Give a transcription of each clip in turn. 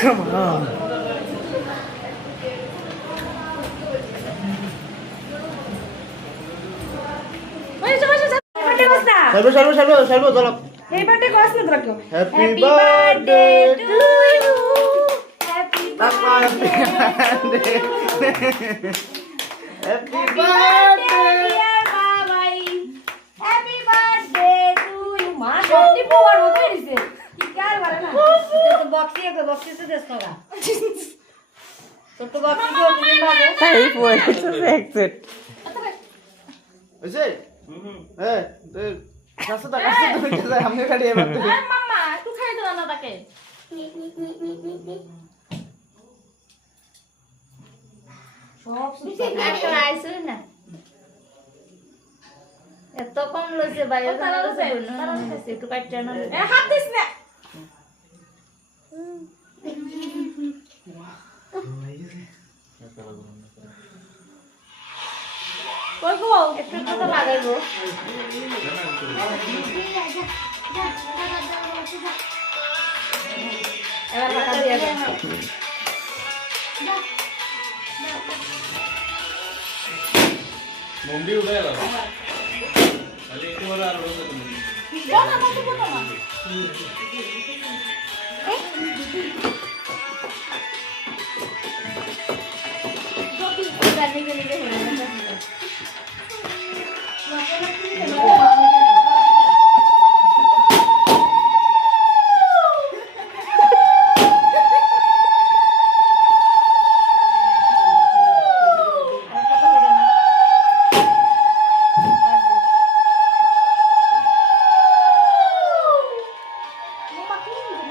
Come on. Salvo, চলো। Happy birthday to you. Happy birthday to you. Happy birthday. Happy birthday, dear Babai. Happy birthday to you. মা সত্যি poor মতো হইছে। কি কার বলে না? তো বক্সি से দেশ होगा। তো বক্সি को দিন বাজে। এই পড়েছে এক্সিট ওইছে কাছে তো যায় আমি খালি এবার তো মাম্মা একটু খাই দাও না তাকে সব একটা আইছে না এত কম লইছে বাইরে তারা একটু কাটতে না হাত দিস না কই গো একটু তো লাগাইবো এবার টাকা দিয়ে দাও মুন্ডি উঠে গেল তাহলে একটু বড় আর রোজ না কত কত না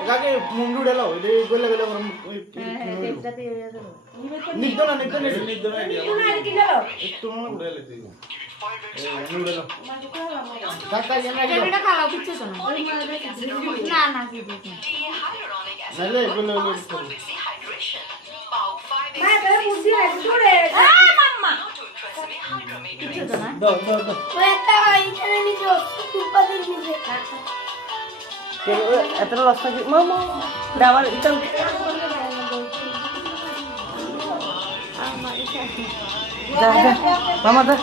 কাকে মুন্ডু ঢেলাও এটা গলে গলে আমরা নিকদো না নিদ না আইডিয়া একটু মনে উড়ে লেতে মুন্ডু ঢেলাও কাকা জানা এটা খালাও কিছু তো না না কিছু নালে গলে গলে মা তোর বুদ্ধি আছে তোরে মাম্মা কিছু তো না দাও ওই একটা এখানে নিচে ফুটপাতের নিচে এত রাস্তা কি মামা দাবার এটা যা মামা দা